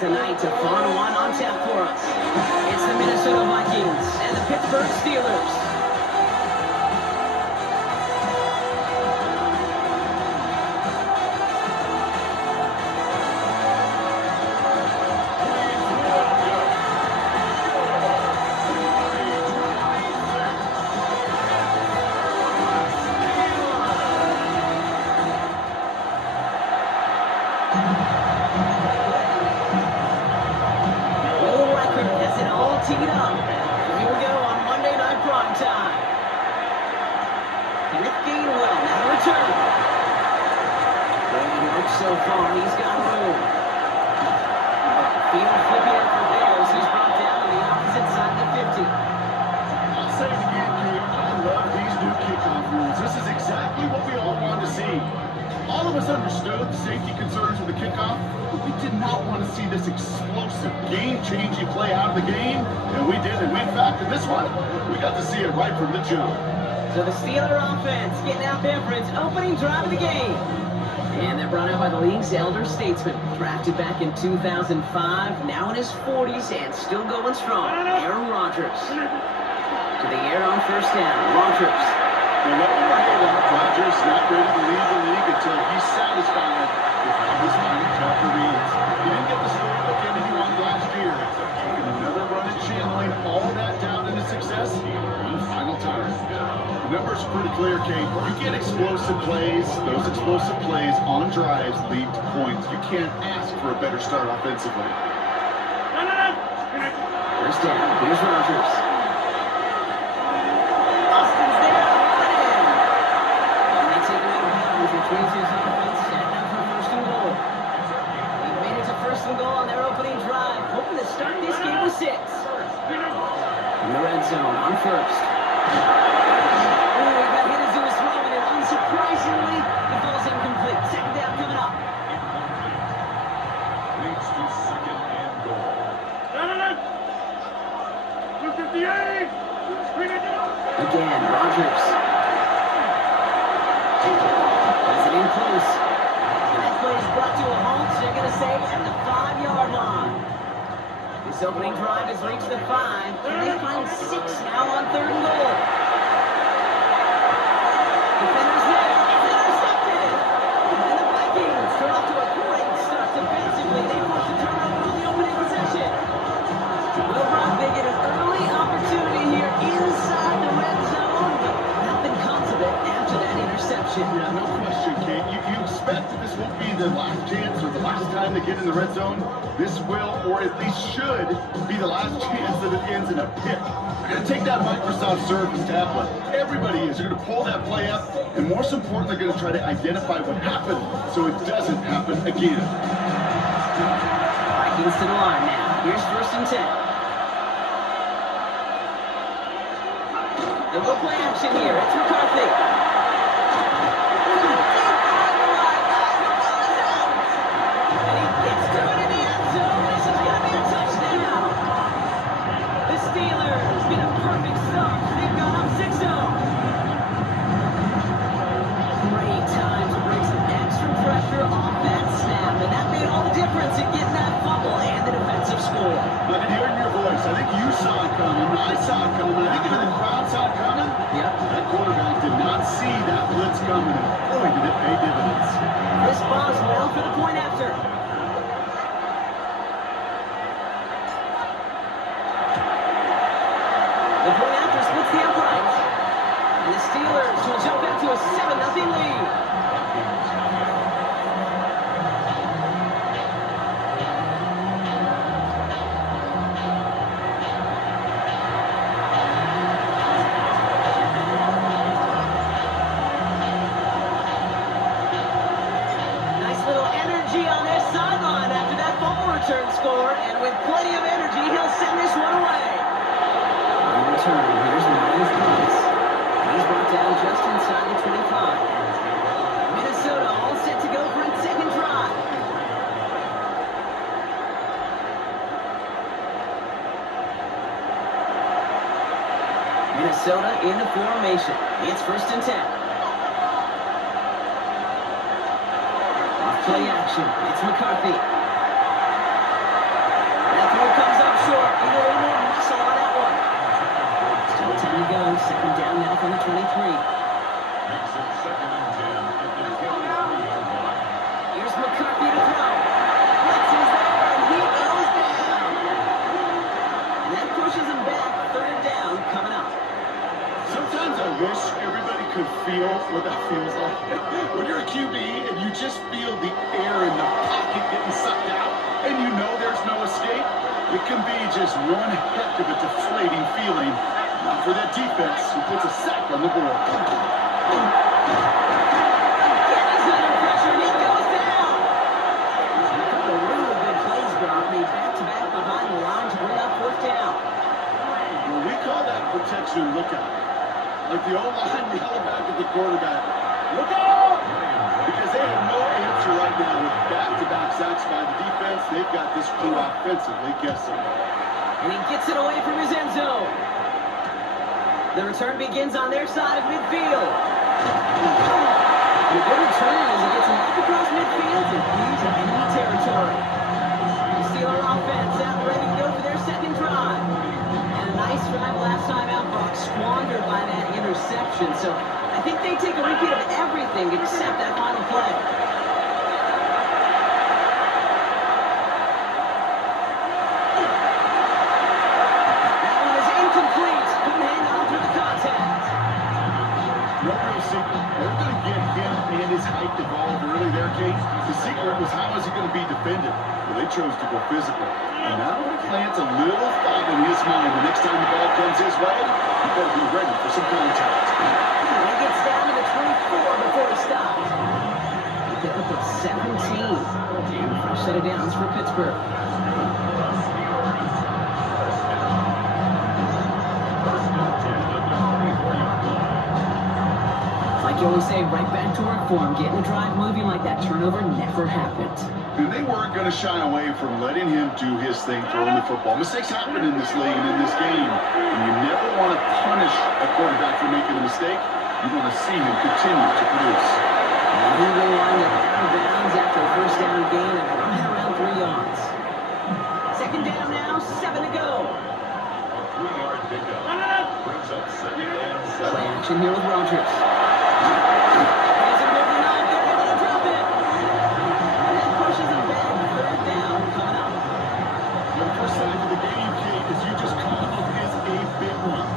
Tonight, a fun one on tap for us. It's the Minnesota Vikings and the Pittsburgh Steelers. Teed up. Here we go on Monday Night Prime Time. Kenneth Gainwell now return. Brady looks so far, he's got room. Field flipping it for theirs. He's brought down to the opposite side of the 50. I'll say it again, Kate. I love these new kickoff rules. This is exactly what we all wanted to see. All of us understood the safety concerns with the kickoff, but we did not want to see this explosive, game-changing play out of the game, and we did. And in fact, in this one, we got to see it right from the jump. So the Steeler offense getting out there for its opening drive of the game. And they're brought out by the league's elder statesman, drafted back in 2005, now in his 40s and still going strong, Aaron Rodgers. To the air on first down, Rodgers. Well, what we were hearing, Rodgers not ready to leave the league until he's satisfied with how his final chapter reads. He didn't get the storybook ending he wanted last year. Taking another run at channeling all that down into success one final time. The numbers are pretty clear, Kate. You get explosive plays. Those explosive plays on drives lead to points. You can't ask for a better start offensively. First down, here's Rodgers. Brings his offense setting up for first and goal. They've made it to first and goal on their opening drive, hoping to start this game with 6. In the red zone on first. Ooh, he got hit as he was throwing it. Unsurprisingly, the ball's incomplete. Second down coming up. Leads to second and goal. Again, Rodgers. In close. And that play is brought to a halt, they're going to say, at the 5-yard line. This opening drive has reached the 5. Can they find 6 now on 3rd and goal? Defenders there. It's intercepted. And the Vikings turn off to a great start defensively. They force a turnover on the opening possession. Will Rock, they get an early opportunity here inside the red zone, but nothing comes of it after that interception. Yeah, no question, Kate. You expect that this won't be the last chance or the last time they get in the red zone. This will, or at least should, be the last chance that it ends in a pick. You're going to take that Microsoft Surface tablet. Everybody is. You're going to pull that play up, and most importantly, they're going to try to identify what happened so it doesn't happen again. Vikings to the line now. Here's first and 10. They'll go play action here. It's McCarthy. I think you saw it coming. I saw it coming. I think even the crowd saw it coming. Yep. That quarterback did not see that blitz coming. Boy, did it pay dividends. This ball's well for the point after. The point after splits the uprights. And the Steelers will jump back to a 7-0 lead. Return score, and with plenty of energy, he'll send this one away. On return, here's Miles Thomas. He's brought down just inside the 25. Minnesota all set to go for its second drive. Minnesota in the formation. It's first and 10. Off play action. It's McCarthy. on the 23. Makes it 2nd and 10 at the 23-yard line. Here's McCarthy to throw. Flex is there, and he goes down. And that pushes him back. 3rd down coming up. Sometimes I wish everybody could feel what that feels like. When you're a QB and you just feel the air in the pocket getting sucked out, and you know there's no escape, it can be just one heck of a deflating feeling. Not for that defense who puts a sack on the board. Kenny's under pressure, and he goes down. A couple of really good plays, Brock, made back-to-back behind the line to bring up 4th down. Well, we call that protection lookout. Like the O-line yelling back at the quarterback, look out! Because they have no answer right now with back-to-back sacks by the defense. They've got this crew offensively guessing. And he gets it away from his end zone. The return begins on their side of midfield. And a good return as he gets him up across midfield and into enemy territory. The Steeler offense out ready to go for their 2nd drive. And a nice drive last time out, Brock, squandered by that interception. So I think they take a repeat of everything except that final play. That one is incomplete. Couldn't hang on through the contact. No real secret. They're going to get him and his height involved early there, Kate. The secret was how is he going to be defended? Well, they chose to go physical. And now it plants a little thought in his mind. The next time the ball comes his way, he better be ready for some contact. And he gets down to the 24 before he stops. They pick up at 17. And first set of downs for Pittsburgh. Like you always say, right back to work for him. Getting the drive moving like that turnover never happened. And they weren't going to shy away from letting him do his thing throwing the football. Mistakes happen in this league and in this game. And you never want to punish a quarterback for making a mistake. You want to see him continue to produce. And he will line up out of bounds after a 1st down gain of right around 3 yards. 2nd down now, 7 to go. A 3-yard pickup brings up 2nd and 7. Play action here with Rodgers. He's moving on, they're able to drop it. And that pushes him back. 3rd down coming up. The first sign of the game, Kate, as you just called, is a big one.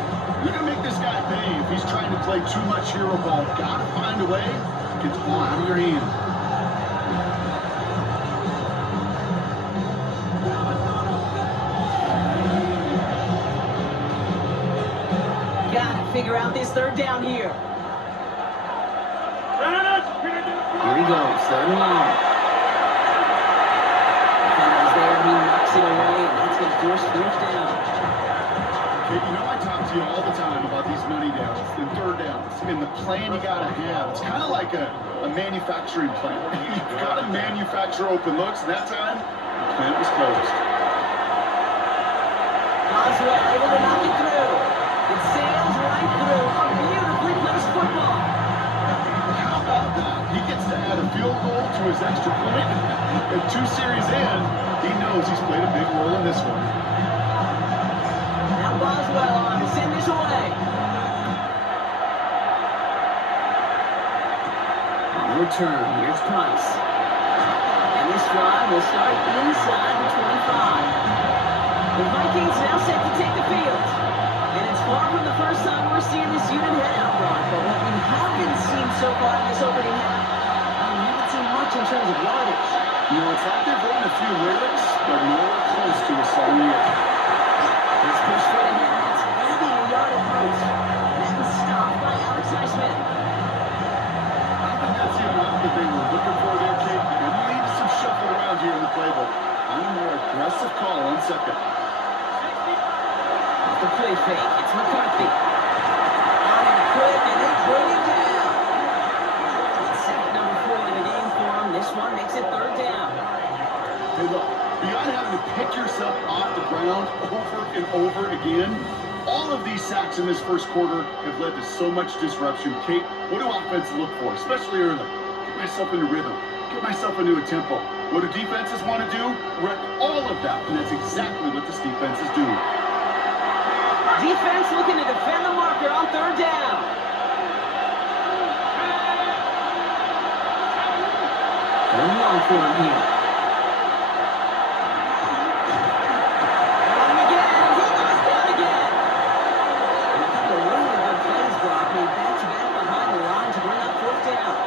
You're going to make this guy pay if he's trying to play too much hero ball. Got to find a way to get the ball out of your hand. Got to figure out this 3rd down here. Here he goes, 3rd and long. Defender's there, he knocks it away, and that's going to force 4th down. Okay, you know I talk to you all the time about these money downs and 3rd downs and the plan you got to have. It's kind of like a manufacturing plant. You've got to manufacture open looks, and that time, the plant was closed. Boswell able to knock it through. It sails right through. A beautifully placed football. How about that? He gets to add a field goal to his extra point. And 2 series in, he knows he's played a big role in this one. Now Boswell on to send this away. On the return, here's Price. And this drive will start inside the 25. The Vikings now set to take the field. And it's far from the first time we're seeing this unit head out, Brock. But what we haven't seen so far in this opening half, we haven't seen much in terms of yardage. You know, it's like they've written a few lyrics, but nowhere close to a song yet. Let's push straight ahead. That's heavy in yard approach. Then stopped by Alex Highsmith. I think that's the amount that they were looking for there, Kate. And you need some shuffle around here in the playbook. I'm a more aggressive call on 2nd. Off the play fake, it's McCarthy. On him quick, and they bring it down. It's sack number 4 in the game for him. This one makes it 3rd down. Hey, look, beyond having to pick yourself off the ground over and over again, all of these sacks in this first quarter have led to so much disruption. Kate, what do offense look for, especially early? Get myself into rhythm. Get myself into a tempo. What do defenses want to do? Wreck all of that, and that's exactly what this defense is doing. Defense looking to defend the marker on 3rd down. Going long for him here. On him again. He goes down again. And a couple of really good plays, Brock, made back-to-back behind the line to bring up fourth down.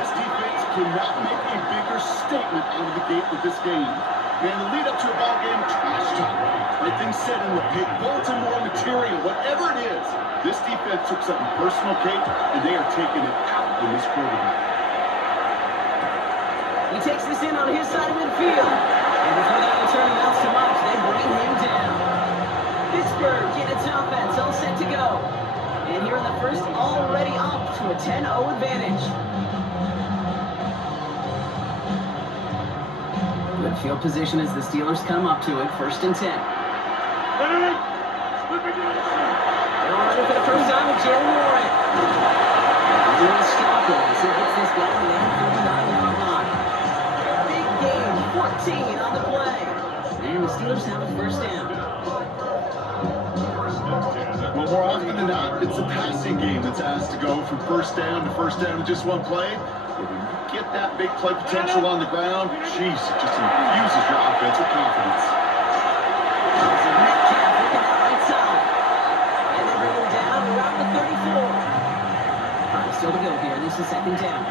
This defense cannot make a bigger statement out of the gate with this game. Man, the lead up to a ball game, trash talk. Like things said in the pig, bulletin board material, whatever it is. This defense took something personal, Kate, and they are taking it out in this quarterback. He takes this in on his side of midfield. And before that return amounts to much, they bring him down. Pittsburgh get its offense all set to go. And here in the first, already up to a 10-0 advantage. Good field position as the Steelers come up to it, 1st and 10. They're running for the first time with Jalen Warren. He's going to stop him as he gets this guy to the 39-yard line. Big game, 14 on the play. And the Steelers have a first down. Well, more often than not, it's a passing game that's asked to go from first down in just one play. But when you get that big play potential on the ground, jeez, it just infuses your offense with confidence. There's a Metcalf looking at right side. And they bring him down around the 34. Still to go here. This is 2nd down.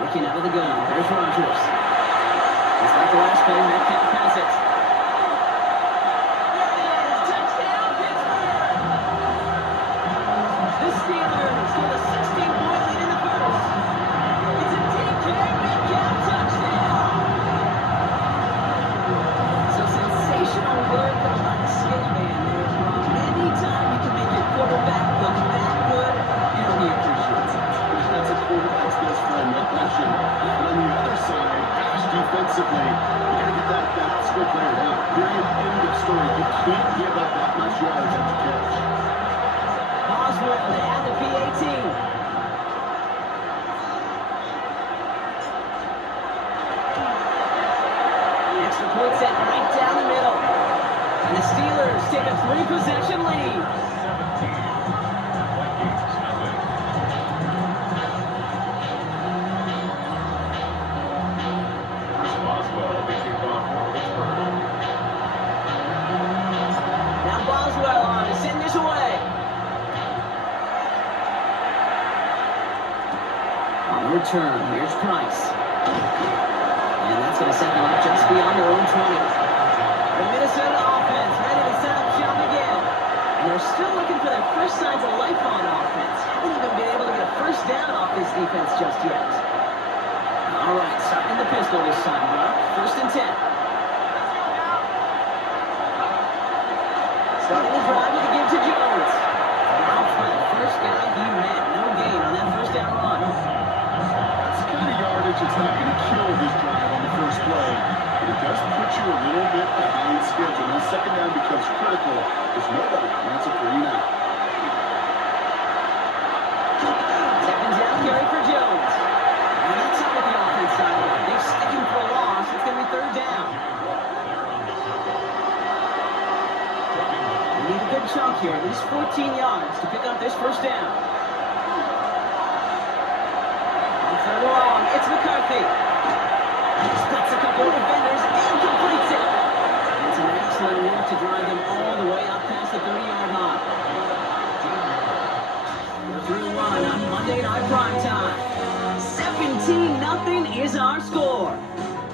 Looking out of the gun. There's Rodgers. Just like the last play, Metcalf has it. There it is. Touchdown, Pittsburgh! The Steelers get a 16-point lead in the first. It's a DK Metcalf touchdown! So sensational work by the skill man there, Brock. Anytime you can make your quarterback look that good, he appreciates it. That's a quarterback's best friend, no question. And on the other side, gosh, defensively, you got to get that skill player down. Period. End of story. You can't give up that much yards after catch. Boswell to add the PAT. Extra point set right down the middle. And the Steelers take a 3-possession lead. Now Boswell on to send this away. On the return, here's Price. And that's going to set them up just beyond their own 20. The Minnesota offense ready to set up shop again. And they're still looking for their first signs of life on offense. Haven't even been able to get a first down off this defense just yet. All right, starting the pistol this time, Brock. 1st and 10. Starting the drive with a give to Jones. Now for the first guy he met. No gain on that first down run. That's the kind of yardage that's not going to kill this drive on the first play. But it does put you a little bit behind schedule. When 2nd down becomes critical, because nobody wants a 3-and-out. 2nd down carry for Jones. And that's not what the offense side of it. They're sticking for a loss. It's going to be 3rd down. We need a good chunk here, at least 14 yards to pick up this first down. On 3rd and long, it's McCarthy. Splits a couple of defenders and completes it. It's an excellent work to drive them all the way up past the 30-yard line. We're through one on Monday Night Primetime. 17-0 is our score.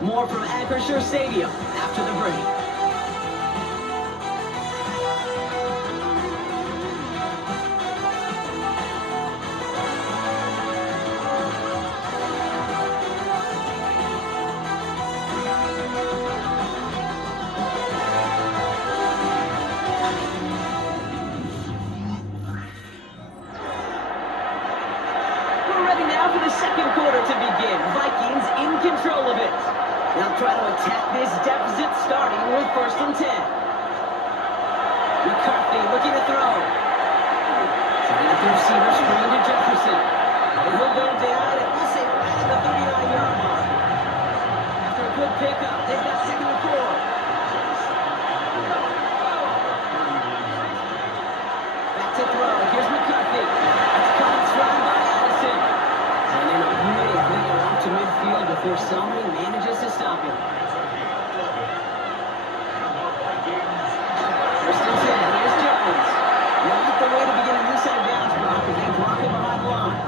More from Acrisure Stadium after the break. For the second quarter to begin, Vikings in control of it. Now try to attack this deficit starting with 1st and 10. McCarthy looking to throw. Setting up the receiver screen to Jefferson. And he'll go down and we'll say right at the 39-yard line. After a good pickup, they've got 2nd and 4. Back to throw. Here's McCarthy. It's caught strong by Addison. before somebody manages to stop him. First and 10, here's Jones. Not the way to begin a new set of downs, Brock, as they block him behind the line.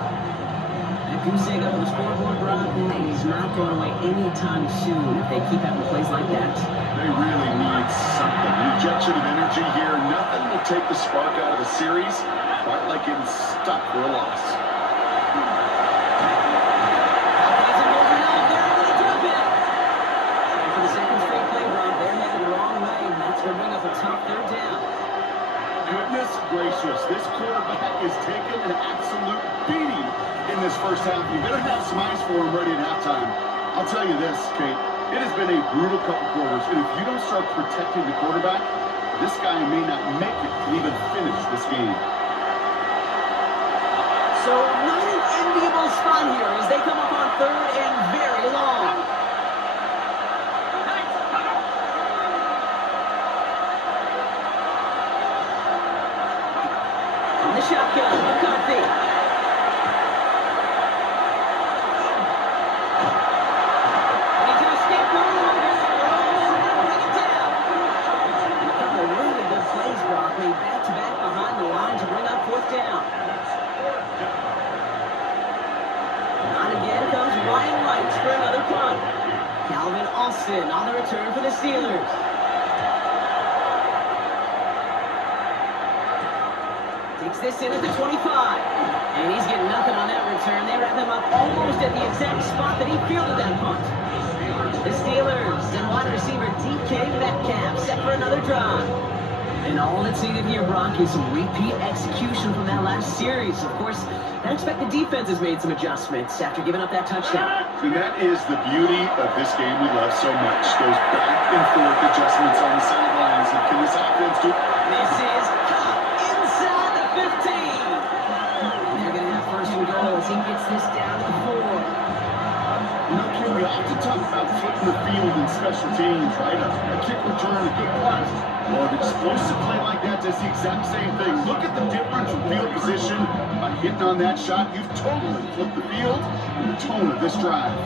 That goose egg up on the scoreboard, Brock, and he's not going away anytime soon if they keep having plays like that. They really need something. An injection of energy here. Nothing will take the spark out of the series, quite like getting stuck for a loss. For the second straight play, Brock, they're headed the wrong way, and that's going to bring up a tough third down. Goodness gracious, this quarterback is taking an absolute beating in this first half. You better have some ice for him ready at halftime. I'll tell you this, Kate, it has been a brutal couple quarters, and if you don't start protecting the quarterback, this guy may not make it to even finish this game. So not an enviable spot here as they come up on third and very long. On the shotgun, McCarthy. And he can escape no longer. And bring it down. And a couple of really good plays, Brock, made back-to-back behind the line to bring up fourth down. On again comes Ryan White for another punt. Calvin Austin on the return for the Steelers. Takes this in at the 25. And he's getting nothing on that return. They wrap him up almost at the exact spot that he fielded that punt. The Steelers and wide receiver DK Metcalf set for another drive. And all that's needed here, Brock, is some repeat execution from that last series. Of course, I expect the defense has made some adjustments after giving up that touchdown. And that is the beauty of this game we love so much. Those back and forth adjustments on the sidelines. And can this offense do? This is caught inside the 15. And they're going to have first and goal as he gets this down to the 4. You know, Kim, we often talk about flipping the field in special teams, right? A kick return, a good punt. Well, an explosive play like that does the exact same thing. Look at the difference in field position. By hitting on that shot, you've totally flipped the field and the tone of this drive.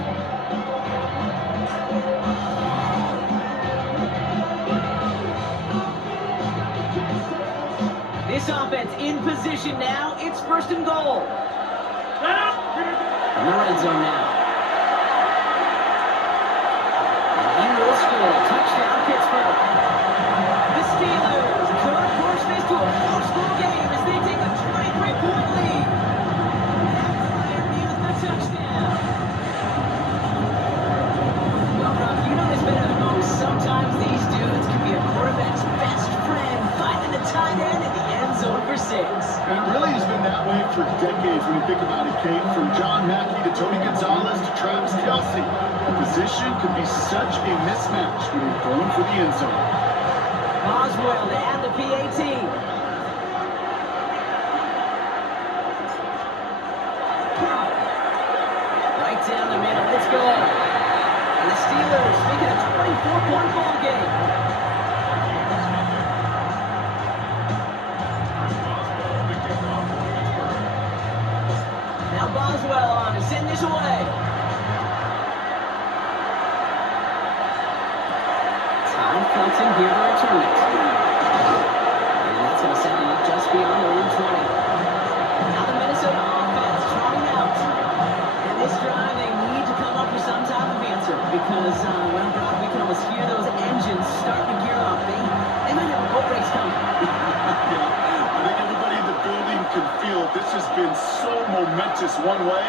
This offense in position now. It's first and goal. In the red zone now. And he will score. Touchdown, Pittsburgh. The Steelers could push this to a 4-score game as they take a 23-point lead. Matt Fryer nears the touchdown. Well, Brock, you know this better than most. Sometimes these dudes can be a quarterback's best friend, finding the tight end in the end zone for 6. And it really has been that way for decades when you think about it, Kate. From John Mackey to Tony Gonzalez to Travis Kelce. The position can be such a mismatch when you're going for the end zone. Boswell to add the PAT. Right down the middle. Let's go. And the Steelers making a 24-point ball game. Now Boswell on to send this away. Tom Felton here to return it. And that's going to send him just beyond the 120. Now the Minnesota offense trying out. And this drive, they need to come up with some type of answer because, well, Brock, we can almost hear those engines starting to gear up. They might have a boat race coming. Yeah, I think everybody in the building can feel this has been so momentous one way,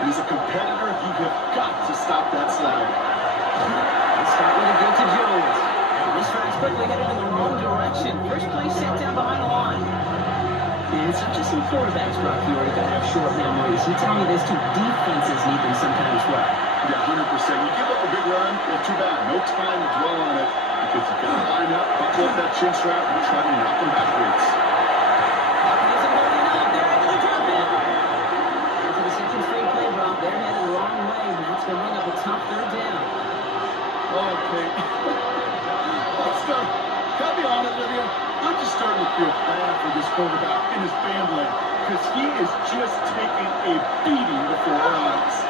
and as a competitor, you have got to stop that slide. They start with a good to Jones. And this drive's quickly headed in the wrong direction. First play set down behind the line. And it's not just some quarterbacks, Brock, you already got to have short memories. You tell me this too, defenses need them sometimes as well. Yeah, 100%. You give up a big run, well, too bad. No time to dwell on it because you've got to line up, buckle up that chin strap, and try to knock them backwards. Isn't holding up. They're able to drop it. And for the second straight play, Brock, they're headed the wrong way, and that's going to bring up a tough third down. Okay. Can I be honest with you? I'm just starting to feel bad for this quarterback and his family because he is just taking a beating before our eyes.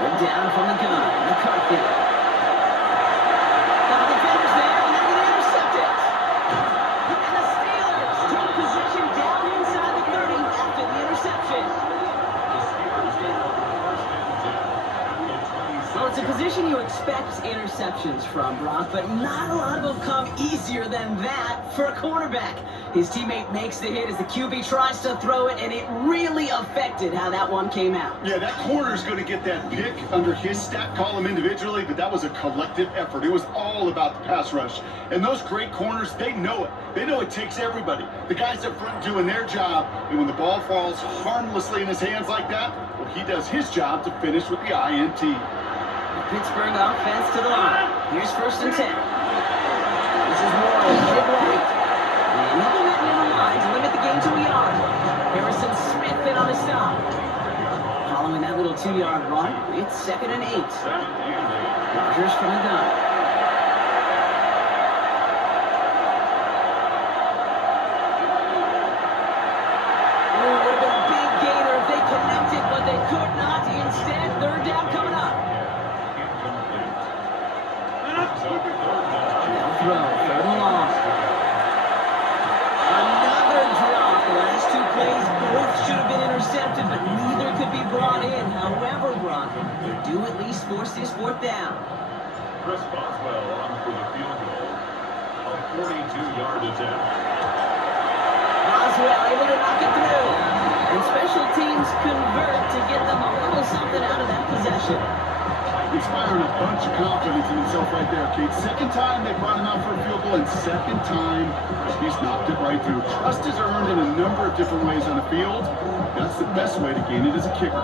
They're down from the gun. McCarthy. Got the defenders there, and they're going to intercept it. And the Steelers take possession down inside the 30 after the interception. Well, it's a position you expect interceptions from, Brock, but not a lot of them come easier than that for a cornerback. His teammate makes the hit as the QB tries to throw it, and it really affected how that one came out. Yeah, that corner's going to get that pick under his stat column individually, but that was a collective effort. It was all about the pass rush. And those great corners, they know it. They know it takes everybody. The guys up front doing their job, and when the ball falls harmlessly in his hands like that, well, he does his job to finish with the INT. Pittsburgh offense to the line. Here's 1st and 10. This is Warren, jib right. And another man in the line to limit the game to a yard. Harrison Smith in on the stop. Following that little 2-yard run, it's 2nd and 8. Rodgers from the gun. Oh, would have been a big gainer if they connected, but they could not. Instead, 3rd down coming up. Now throw, 3rd and long. Another drop. The last 2 plays both should have been intercepted, but neither could be brought in. However, Brock, they do at least force this 4th down. Chris Boswell on for the field goal. A 42-yard attempt. Boswell able to knock it through. And special teams convert to get them a little something out of that possession. He's firing a bunch of confidence in himself right there, Kate. 2nd time they brought him out for a field goal, and 2nd time he's knocked it right through. Trust is earned in a number of different ways on the field. That's the best way to gain it as a kicker.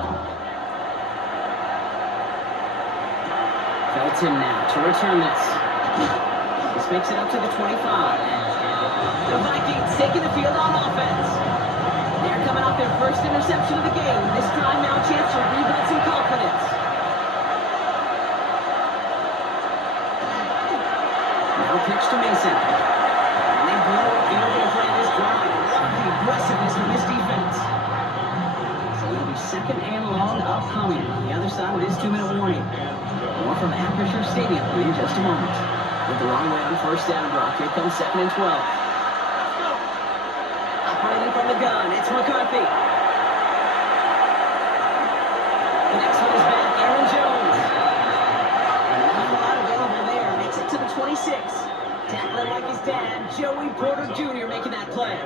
Felton now to return this. This makes it up to the 25. The Vikings taking the field on offense. They're coming off their 1st interception of the game. This time now a chance to rebuild some confidence. Now pitch to Mason. And they blow it. They're going to play this drive. Love the aggressiveness from this defense. So it'll be 2nd and long upcoming on the other side of this 2-minute warning. More from Acrisure Stadium in just a moment. With the wrong way on 1st down, Brock. Here comes 2nd and 12. Operating from the gun, it's McCarthy. The next one is back, Aaron Jones. Not a lot available there. Makes it to the 26. Tackling like his dad, Joey Porter Jr. making that play.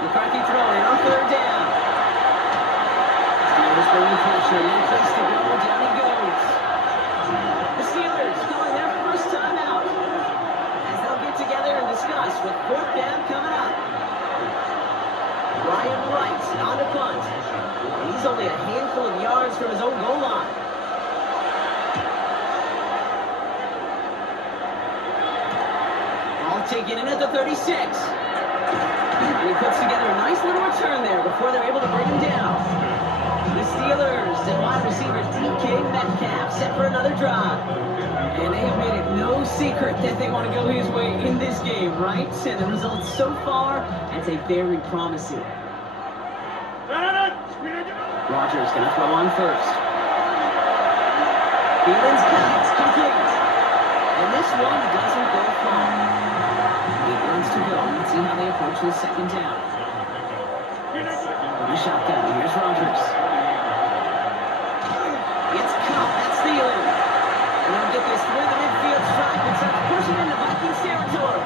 McCarthy throwing on 3rd down. Steelers bringing pressure, no place to go, down he goes. The Steelers calling their 1st time out as they'll get together and discuss with 4th down coming up. Ryan Wright on the punt. And he's only a handful of yards from his own goal line. Ball taken in at the 36. And he puts together a nice little return there before they're able to bring him down. The Steelers and wide receiver DK Metcalf set for another drive. And they have made it no secret that they want to go his way in this game, right? And the results so far, that's a very promising. Rodgers going to throw on 1st. Thielens got it, complete. And this one doesn't go far. 8 runs to go. Let's see how they approach this 2nd down. The shotgun, here's Rodgers. It's Cup, that's Thielen. And they'll get this through the midfield stripe and start pushing into Vikings territory.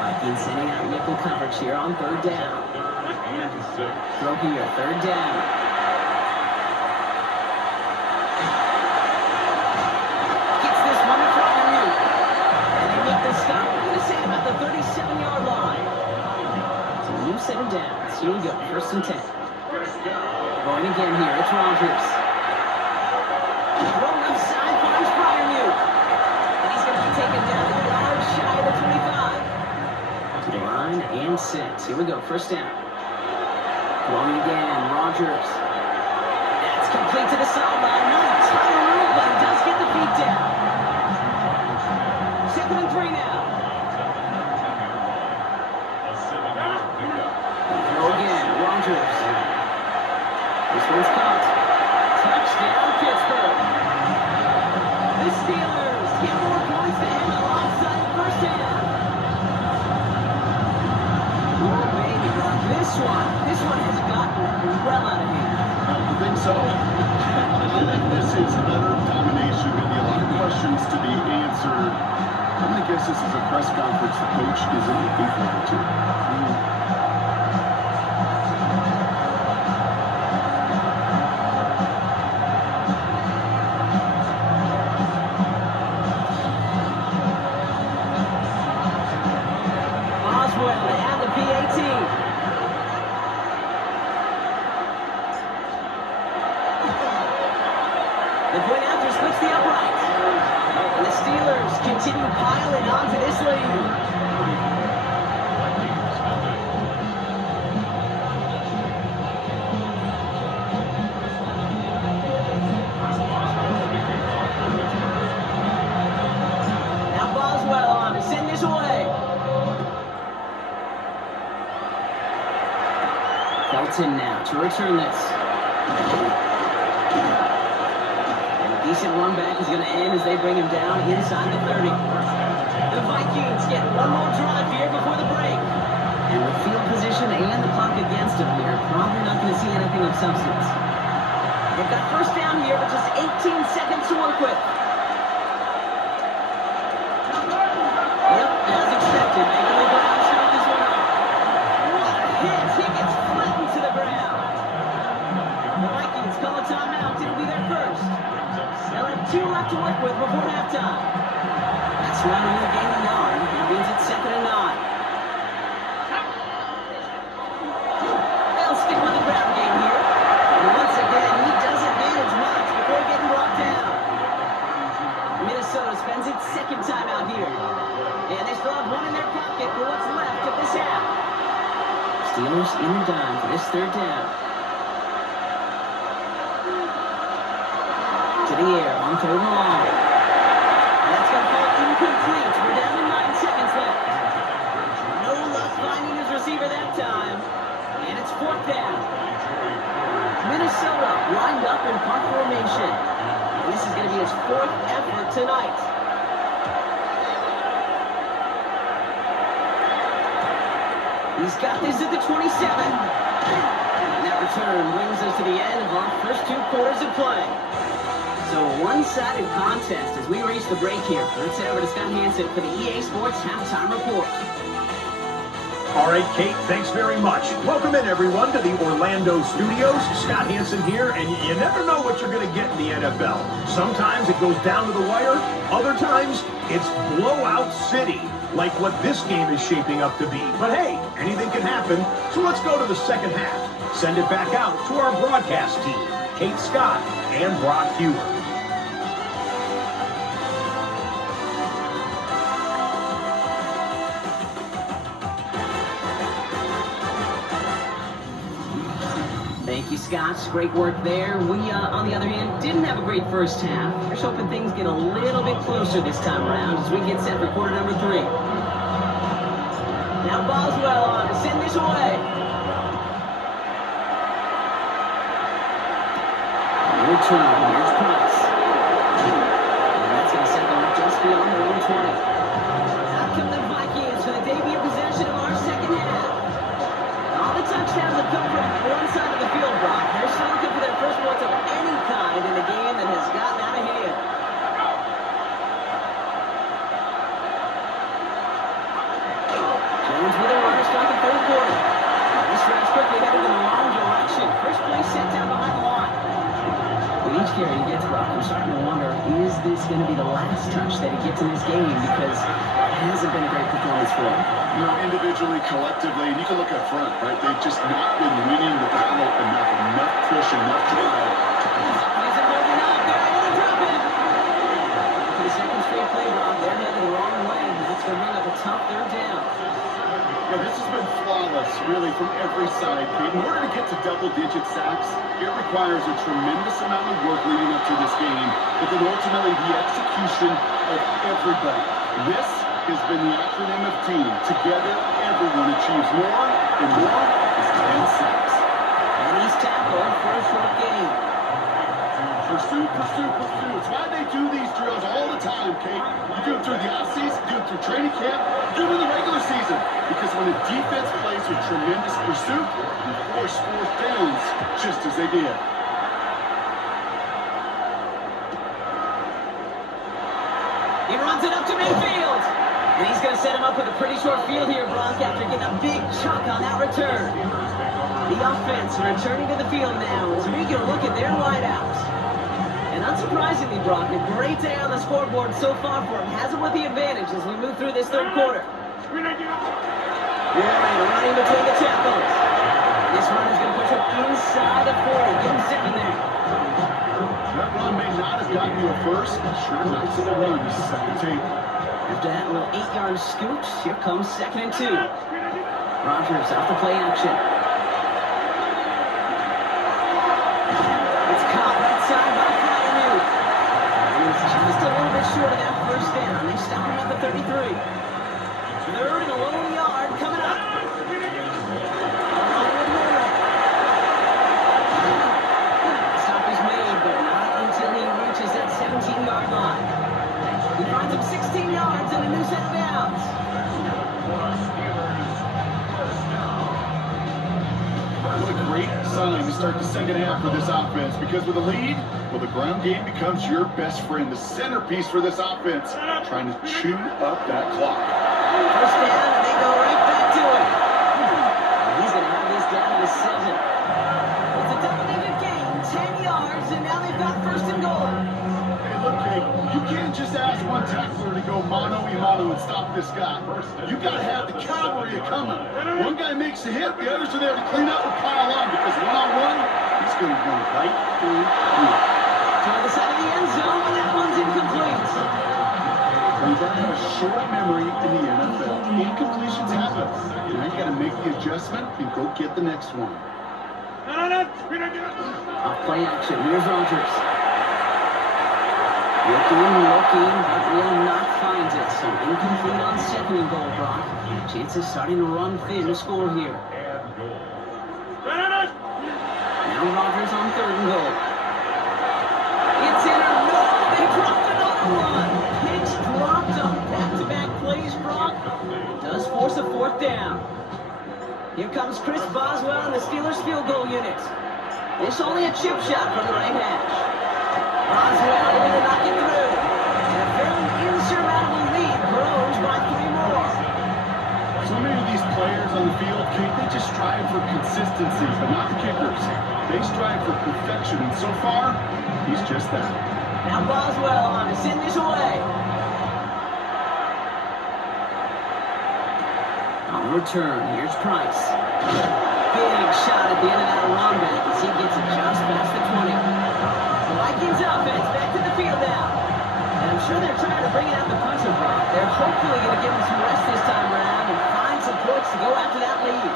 Vikings sending out nickel coverage here on 3rd down. Throw here, 3rd down. Gets this one to Fryer. And they make the stop, I'm going to say about the 37-yard line. So a new set of downs. Here we go, 1st and 10. Going again here, it's Rodgers. Throw left side, finds Fryer. And he's going to be taken down a yard shy of the 25. To the line and set. Here we go, 1st down. Throwing again, Rodgers. That's complete to the sideline. Not a ton of room, but he does get the feet down. 2nd and 3 now. Throw again, Rodgers. I'm going to guess this is a press conference the coach isn't looking forward to. Boswell, they have the PAT. The point after splits the upright. And the Steelers continue piling onto this lead. Now Boswell on to send this away. Felton now to return this. Decent run back is going to end as they bring him down inside the 30. The Vikings get one more drive here before the break. And with field position and the clock against them, we are probably not going to see anything of substance. They've got first down here, but just 18 seconds to work with. Yep, as expected, making the ground start this one up. What a hit! He gets flattened to the ground. The Vikings call a timeout. It'll be their first. They'll have 2 left to work with before halftime. That's right, only gain a yard. That means it's 2nd and 9. They'll stick with the ground game here. And once again, he doesn't manage much before getting brought down. Minnesota spends its 2nd time out here. And they still have 1 in their pocket for what's left of this half. Steelers in the dime for this 3rd down. To the air on 3rd and long. And that's going to fall incomplete. We're down to 9 seconds left. No luck finding his receiver that time. And it's 4th down. Minnesota lined up in punt formation. And this is going to be his 4th effort tonight. He's got this at the 27. And that return brings us to the end of our first 2 quarters of play. So a one-sided contest as we reach the break here. Let's head over to Scott Hansen for the EA Sports Halftime Report. All right, Kate, thanks very much. Welcome in, everyone, to the Orlando studios. Scott Hansen here, and you never know what you're going to get in the NFL. Sometimes it goes down to the wire. Other times, it's blowout city, like what this game is shaping up to be. But hey, anything can happen, so let's go to the second half. Send it back out to our broadcast team, Kate Scott and Brock Hewer. Thank you, Scott. Great work there. We, on the other hand, didn't have a great first half. We're hoping things get a little bit closer this time around as we get set for quarter number 3. Now Boswell on to send this away. Return, here's Price. And that's going to set them up just beyond their own 20. Out come the Vikings for the debut possession of our second half. All the touchdowns have come from one side of the field, Brock. They're still looking for their first points of any kind in a game that has gotten out of hand. Jones with a run to start the 3rd quarter. This drive's quickly headed in the wrong direction. First play set down behind the line. With each carry he gets, Brock, I'm starting to wonder, is this going to be the last touch that he gets in this game? Because it hasn't been a great performance for him. You know, individually, collectively, and you can look up front, right? They've just not been winning the battle enough push, enough drive. He's holding up. They're able to drop it. For the second straight play, Brock, they're headed the wrong way. It's going to bring up a tough 3rd down. Yeah, this has been flawless, really, from every side, Kate. In order to get to double-digit sacks, it requires a tremendous amount of work leading up to this game, but then ultimately the execution of everybody. This has been the acronym of team. Together, everyone achieves more, and more is 10 sacks. And he's tackled for a short gain. Pursue, pursue, pursue. It's why they do these drills all the time, Kate. You do it through the offseason, you do it through training camp, you do it in the regular season. Because when a defense plays with tremendous pursuit, you force 4th downs just as they did. He runs it up to midfield. up with a pretty short field here, Brock, after getting a big chunk on that return. The offense returning to the field now as we get a look at their wideouts. And unsurprisingly, Brock, a great day on the scoreboard so far for him. Has it with the advantage as we move through this third quarter. Warren running between the tackles. This run is going to push him inside the 40. Get him zipping there. That run may not have gotten you a first, but sure nice little run to set the table. After that little 8-yard scoop, here comes 2nd and 2. Rodgers off the play action. It's caught right side by Fryermuth. He was just a little bit short of that first down. They stop him at the 33. 3rd and a lone yard coming up. Stop is made, but not until he reaches that 17-yard line. He finds him 16 yards and a new set of downs. What a great sign to start the second half for this offense, because with a lead, well, the ground game becomes your best friend, the centerpiece for this offense, trying to chew up that clock. First down, and they go right back to him. And he's going to have this down to the 7. It's a double-digit gain, 10 yards, and now they've got 1st and goal. Hey, look, Kate, you can't just ask one tackler to go mano-a-mano and stop this guy. You got to have the cavalry coming. One guy makes a hit, the others are there to clean up and pile on, because one-on-one, he's going to run right through you. Toward the side of the end zone, and that one's incomplete. We've got a short memory in the NFL. Incompletions happen. Now you got to make the adjustment and go get the next one. Off play action. Here's Rodgers. Looking, but will not find it. So incomplete on 2nd and goal, Brock. Chances starting to run thin to score here. Now Rodgers on 3rd and goal. It's in or no, they dropped another one. Pitch dropped on back-to-back plays, Brock. Does force a 4th down. Here comes Chris Boswell and the Steelers field goal unit. This only a chip shot from the right hash. Boswell able to knock it through. And a fairly insurmountable lead grows by 3 more. So many of these players on the field, Kate, they just strive for consistency, but not the kickers. They strive for perfection, and so far, he's just that. Now Boswell on to send this away. On the return, here's Price. Big shot at the end of that run back as he gets it just past the 20. The Vikings offense back to the field now. And I'm sure they're trying to bring it out the puncher, Brock. They're hopefully going to give him some rest this time around and find some points to go after that lead.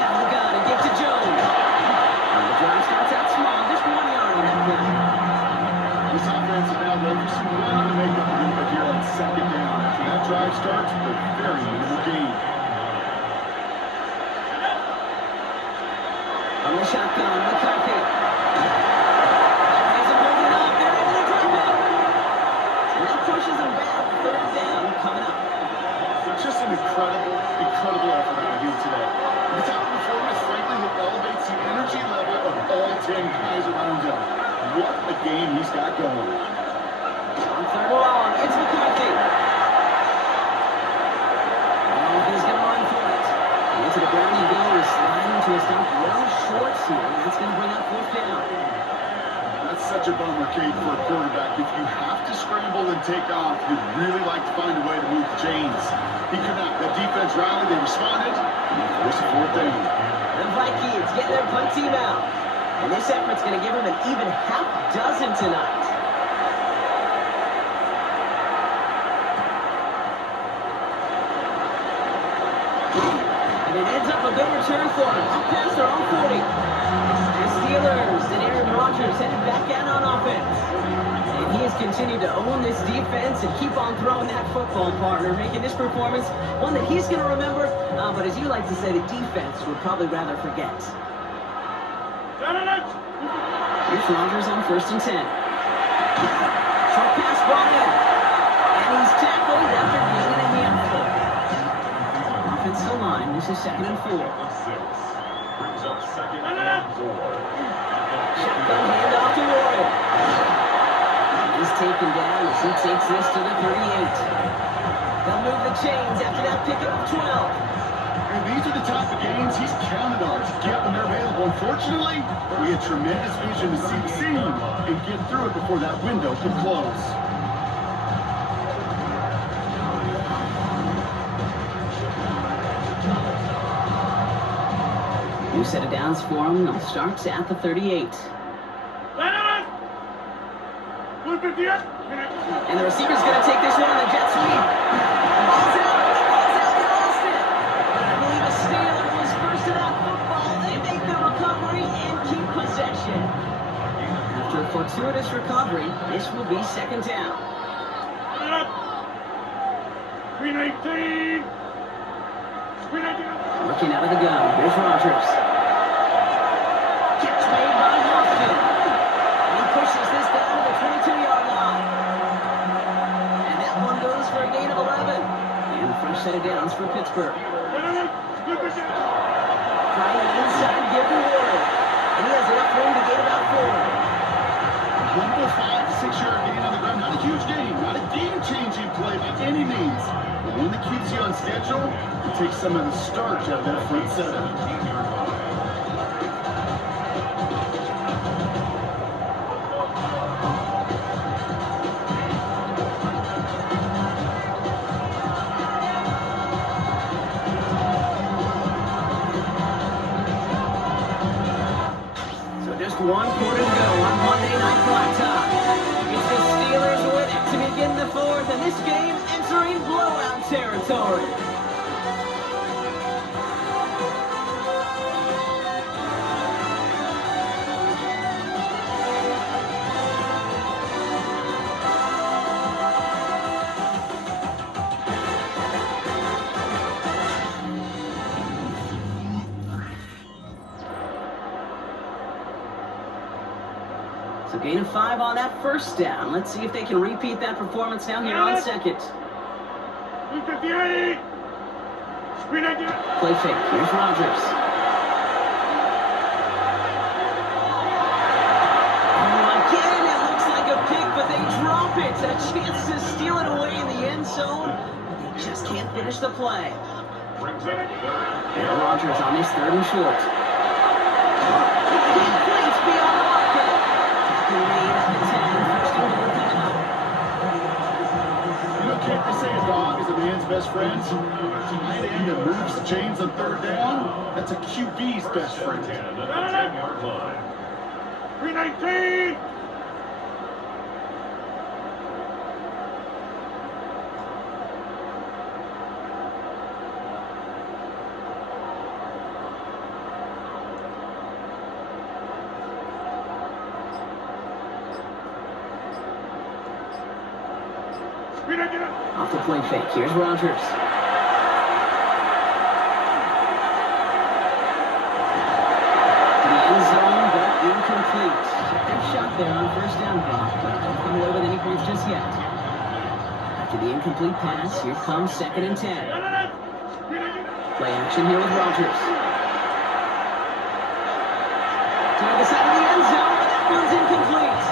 Now the gun and get to Jones. And the drive starts out small, just 1 yard on that play. This offense is now ready for some ground to make up a little bit here on 2nd down. After that drive starts with a very minimal gain. On the shotgun, McCarthy. Has him holding up. They're able to drop it. And that pushes him back. 3rd down coming up. It's just an incredible effort out of him today. The type of performance, frankly, that elevates the energy level of all 10 guys around him. What a game he's got going. On 3rd and long, it's McCarthy. Oh, he's going to run for it. Into the ground he goes, sliding to a stop well short here. That's going to bring up 4th down. That's such a bummer, Kate, for a quarterback. If you have to scramble and take off, you'd really like to find a way to move the chains. He could not. The defense rallied, they responded, and they forced a 4th down. The Vikings get their punt team out. And this effort's going to give him an even half dozen tonight. And it ends up a good return for him. Up past their own 40. The Steelers and Aaron Rodgers headed back out on offense. And he has continued to own this defense and keep on throwing that football, partner, making this performance one that he's going to remember, but as you like to say, the defense would probably rather forget. Here's Rodgers on 1st and 10. Short pass brought in. And he's tackled after gaining a handful. Offensive line, this is 2nd and 4. Brings up 2nd and 4. Shotgun handoff to Warren. He's taken down as he takes this to the 38. They'll move the chains after that pickup of 12. And these are the type of games he's counted on to get when they're available. Unfortunately, we had tremendous vision to see the seam and get through it before that window could close. New set of downs for him. Now starts at the 38. And the receiver's going to take this one on the jet sweep. The ball's out. They lost it. But I believe a Steeler was first to that football. They make the recovery and keep possession. After a fortuitous recovery, this will be second down. 319. Looking out of the gun. Here's Rodgers. Catch made by Lofton. And he pushes this down to the 22-yard line. And that one goes for a gain of 11. And fresh set of downs for Pittsburgh. Trying an inside give to Ward. And he has enough room to gain about 4. Humble 5 to 6 yard gain on the ground. Not a huge gain, not a game-changing play by any means. But one that keeps you on schedule and takes some of the starch out of that front seven. One quarter to go on Monday Night Primetime. It's the Steelers with it to begin the fourth, and this game entering blowout territory. So gain of 5 on that first down. Let's see if they can repeat that performance now here on second. Play fake. Here's Rodgers. Oh, again, it looks like a pick, but they drop it. A chance to steal it away in the end zone, but they just can't finish the play. Aaron Rodgers on his third and short. Completes beyond the marker. Can't they say a dog is a man's best friend? Tight end that moves the chains on third down, that's a QB's best friend. 10-yard line. 319. Off the play fake. Here's Rodgers. To the end zone, but incomplete. Good shot there on first down block, but don't come away with any points just yet. After the incomplete pass, here comes second and 10. Play action here with Rodgers. To the side of the end zone, but that one's incomplete.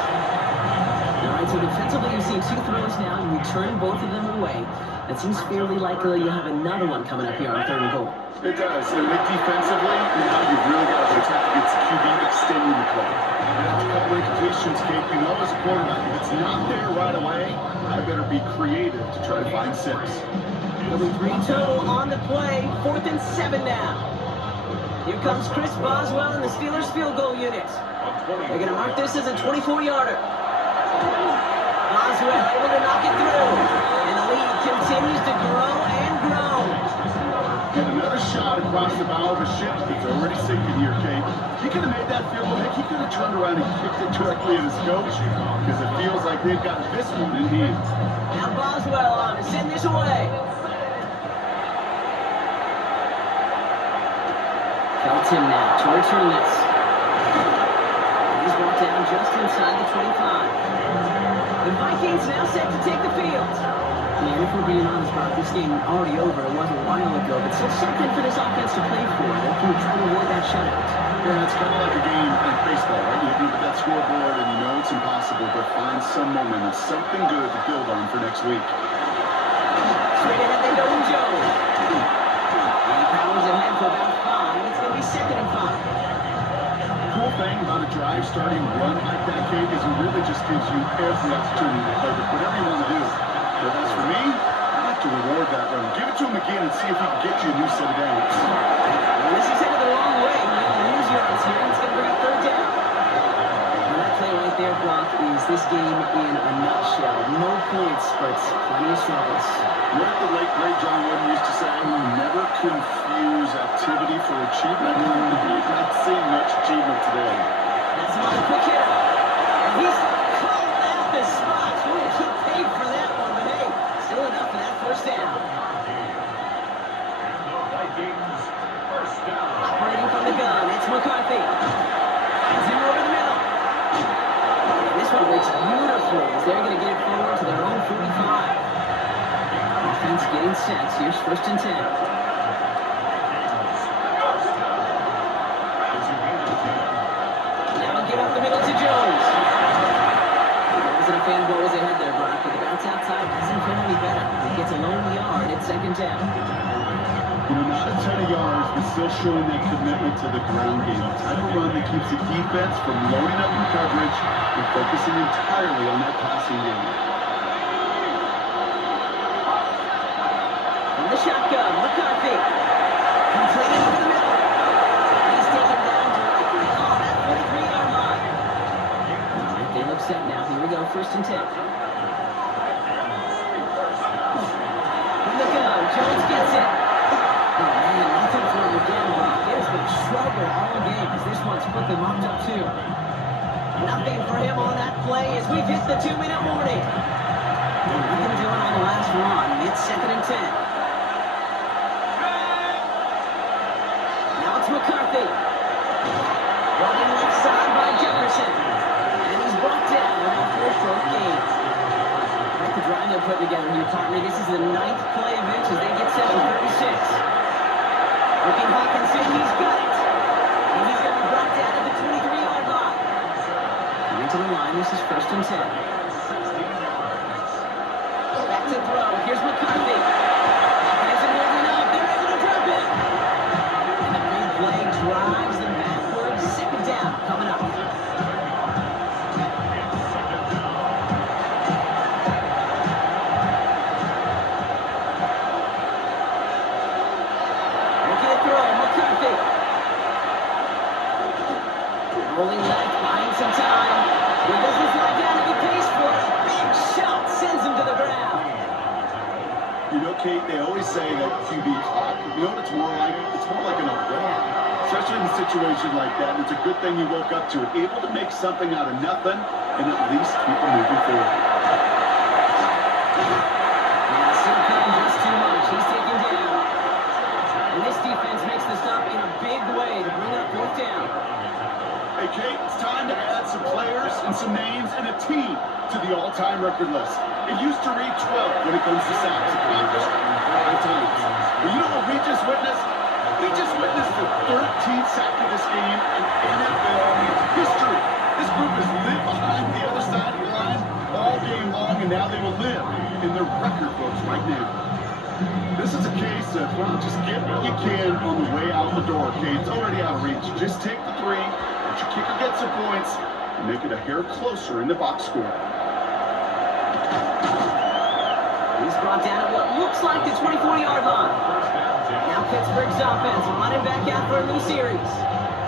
All right, so defensively, you've seen 2 throws now, and you turn both of them away. That seems fairly likely you have another one coming up here on third and goal. It does, and with defensively, now you've really got to protect against the QB extending the play. And after a couple incompletions, Kate, you know as a quarterback, if it's not there right away, I better be creative to try to find 6. Number 3 total on the play, 4th and 7 now. Here comes Chris Boswell and the Steelers field goal unit. They're going to mark this as a 24-yarder. Boswell able to knock it through, and the lead continues to grow and grow. And another shot across the bow of a ship. It's already sinking here, Kate. He could have made that field goal. Heck, he could have turned around and kicked it directly at his coach, because it feels like they've got this one in hand. Now Boswell on to send this away. Felton now to return this. He's brought down just inside the 25. The Vikings now set to take the field. Man, if we're being honest about this game already over, it was a while ago, but still something for this offense to play for. They can try to avoid that shutout. Yeah, it's kind of like a game like baseball, right? You look at that scoreboard and you know it's impossible, but find some momentum, something good to build on for next week. Straight ahead they go with Jones. And he powers ahead for about 5. It's going to be 2nd and 5. Cool thing about a drive starting run like that, Kate, is it really just gives you every opportunity to play with whatever you want to do. But as for me, I like to reward that run. Give it to him again and see if he can get you a new set of downs. Well, this is headed the wrong way. We're going to lose yards here, and it's going to bring up 3rd down. And that play right there, Brock, is this game in a nutshell. No points, but plenty of struggles. What the late great John Wooden used to say, never confuse activity for achievement. You're not seeing much achievement today. That's another quick hitter. And he's called at the spot. We're going to get paid for that one, but hey, still enough for that 1st down. Vikings, 1st down. Operating from the gun, it's McCarthy. Finds him over the middle. And this one works beautifully as they're going to get it forward to their own 45. Defense getting set. Here's 1st and 10. Now get up the middle to Jones. Wasn't a fan goal was ahead there, Brock, but the bounce outside doesn't feel any better. He gets a lone yard at 2nd down. You know, not a ton of yards, but still showing that commitment to the ground game. A type of run that keeps the defense from loading up in coverage and focusing entirely on that passing game. From the shotgun, McCarthy. Completed over the middle. He's taken down directly on that 43-yard line. All right, they look set now. Here we go, 1st and 10. From the gun, Jones gets it. Oh, man, nothing for him again, Brock. It has been a struggle all game as this one's quickly mopped up, too. Nothing for him on that play as we've hit the 2-minute warning. Nothing doing on the last run. It's 2nd and 10. Now it's McCarthy. Running left side by Jefferson. And he's brought down on a 4-short gain. Quite the drive they're putting together here, partner. This is the 9th play of it as they get set for 36. Looking Hawkinson, he's got it. And he's going to be brought down at the 23-yard line. Coming to the line, this is 1st and 10. Back to throw. Here's McCarthy. Hasn't holding up. They're able to drop it. And the big play drives them backwards. 2nd down coming up. Rolling left, buying some time. Wiggles his leg down to get pace for it. Big shot sends him to the ground. You know, Kate, they always say that QB clock. You know what it's more like? It's more like an umbrella. Especially in a situation like that. It's a good thing you woke up to it. Able to make something out of nothing and at least keep it moving forward. Yeah, still cutting just too much. He's taken down. And this defense makes the stop in a big way to bring up 4th down. Hey, Kate, it's time to add some players and some names and a team to the all-time record list. It used to read 12 when it comes to sacks, accomplished 5 times. But you know what we just witnessed? We just witnessed the 13th sack of this game in NFL history. This group has lived behind the other side of the line all game long, and now they will live in their record books right now. This is a case of, well, just get what you can on the way out the door, okay? It's already out of reach. Just take the 3, let your kicker get some points, and make it a hair closer in the box score. He's brought down at what looks like the 24-yard line. Now Pittsburgh's offense running back out for a new series.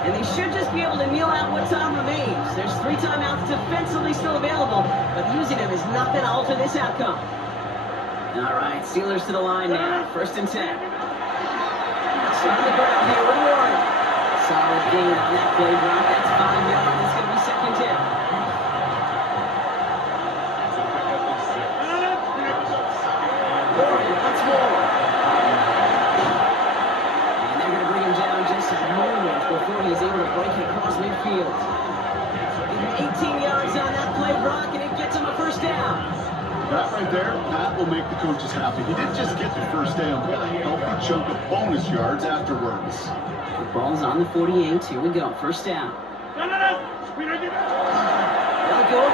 And they should just be able to kneel out what time remains. There's 3 timeouts defensively still available, but using them is not going to alter this outcome. All right, Steelers to the line now. 1st and 10. On the ground here with Warren. Solid gain on that play, Brock. That's 5 yards. It's going to be 2nd down. Warren, once more. And they're going to bring him down just a moment before he's able to break it across midfield. 18 yards on that play, Brock, and it gets him a 1st down. That right there, that will make the coaches happy. He didn't just get the first down, but a healthy chunk of bonus yards afterwards. The ball's on the 48. Here we go. First down. They'll go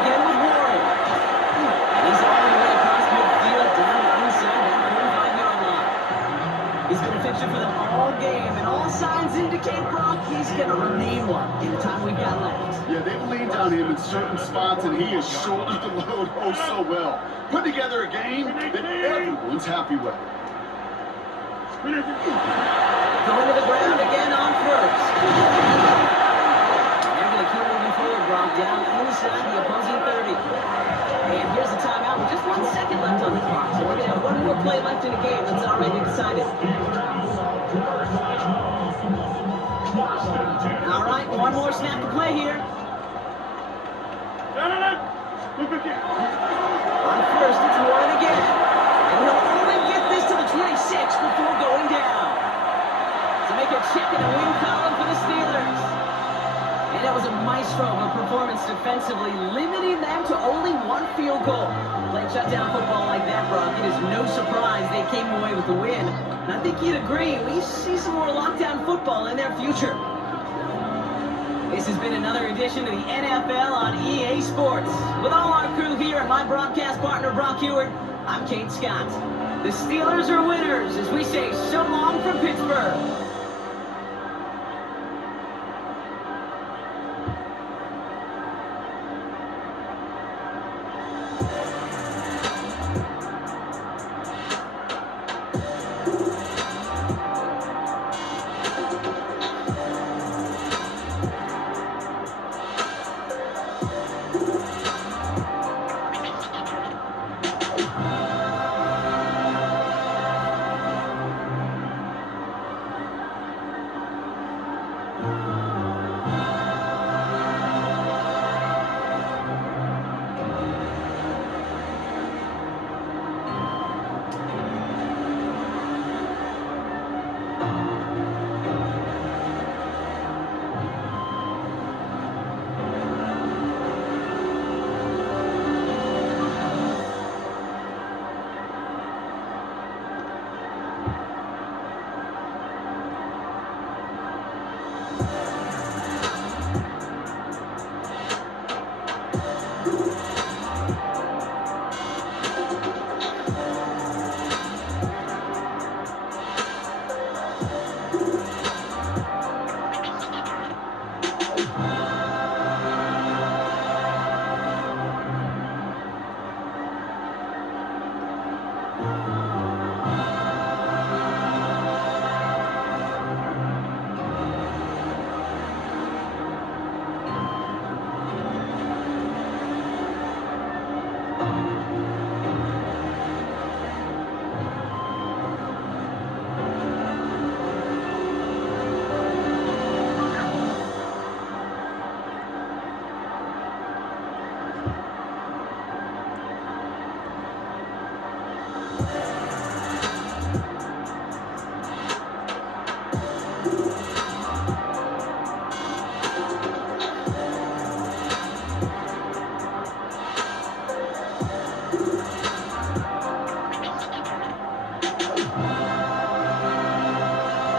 again with Warren. And he's all the way across midfield down inside that 45-yard line. He's been a fixture for them all game, and all signs indicate, Brock, he's going to remain one in the time we've got left. Yeah, they've leaned on him in certain spots, and he has shouldered the load oh so well. Put together a game that everyone's happy with. Going to the ground again on first. They're going to keep moving forward, Brock, down inside the opposing 30. And here's the timeout with just 1 second left on the clock. So we're going to have one more play left in the game that's already decided. All right, one more snap to play here. On first, it's Warren again. And he'll only get this to the 26 before going down. To make a check in the win column for the Steelers. And that was a maestro of a performance defensively, limiting them to only 1 field goal. Playing shutdown football like that, Brock, it is no surprise they came away with the win. And I think you'd agree, we see some more lockdown football in their future. This has been another edition of the NFL on EA Sports. With all our crew here and my broadcast partner, Brock Heward, I'm Kate Scott. The Steelers are winners as we say so long from Pittsburgh.